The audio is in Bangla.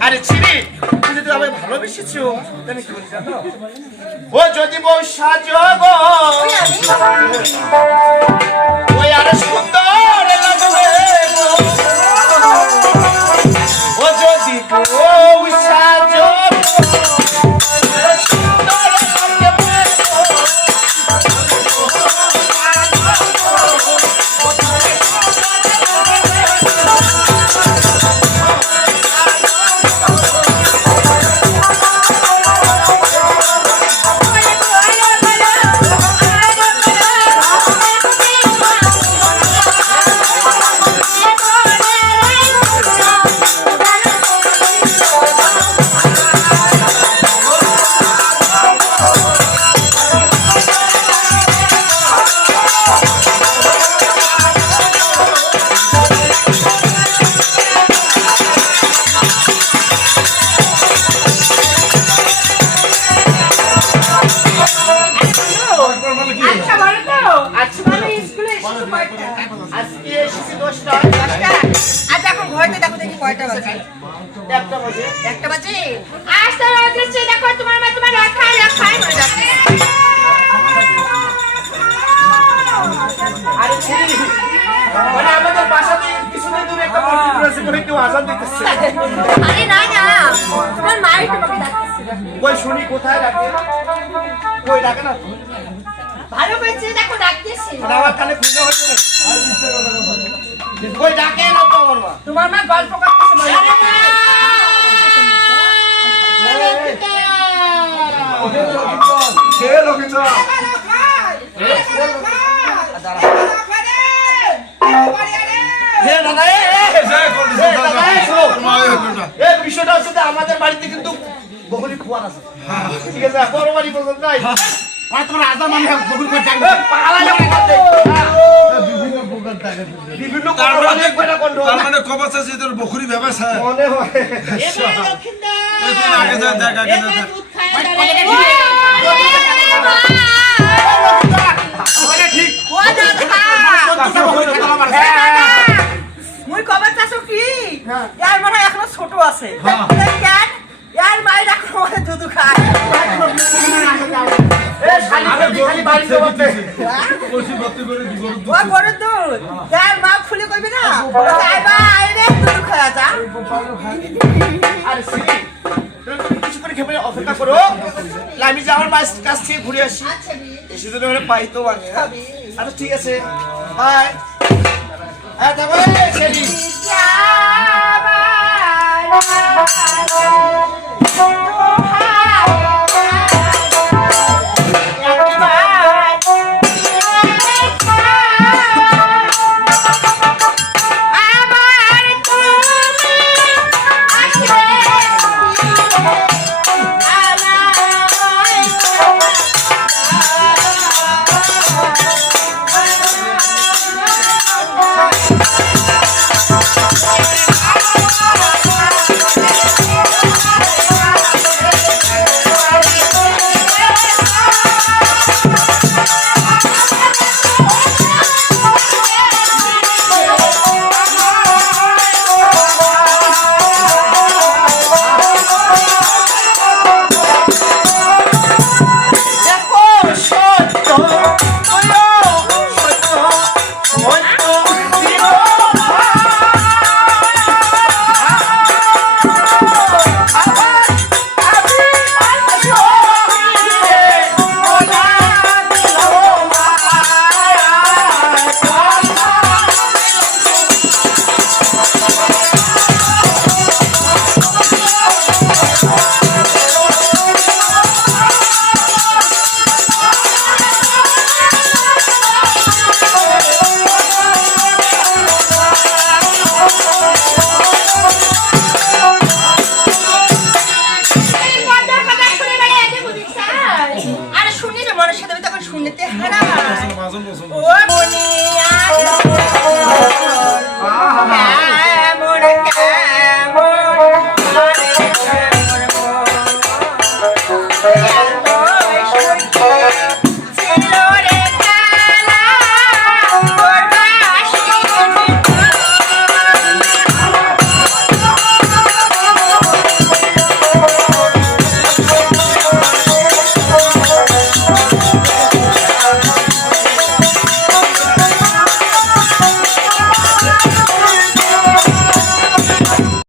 আরে ছিরি তুই যদি আমাকে ভালোবেসেছো তাহলে কি বলি জানো ও যদি বউ সাজগো ওই আরে সুন্দর লাগবে ও যদি বউ সাজগো শুনি কোথায় রাখে কই রাখে না ভালো করেছে দেখো ডাকতেছে আমার কানে খুঁজে হচ্ছে কই ডাকে না তো তোমার মা গল্প করতেছে কে লোকিত বিষয়টা হচ্ছে আমাদের বাড়িতে কিন্তু বগুড়ি খোয়ার আছে ঠিক আছে বড় বাড়ি পর্যন্ত নাই তোমার আদা মানে বগুড়ি করে ডাকবে বিভিন্ন তার মানে কবাস আছে তোর বগুড়ি ব্যবসা মনে হয় আগে যা দেখ আগে ঠিক মুই কবার চাষো কি ইয়ার মনে এখনো ছোট আছে ইয়ার মায়ের এখন মানে দুধ খায় গরুর দুধ ইয়ার মা ফুলে করবি না দুধ খাওয়া যা কিছু করে খেপে অপেক্ষা করো আমি যে আমার মায়ের কাছ থেকে ঘুরে আসি এসে যদি পাই তো মানে আচ্ছা ঠিক আছে বাই হ্যাঁ দেখো সেটি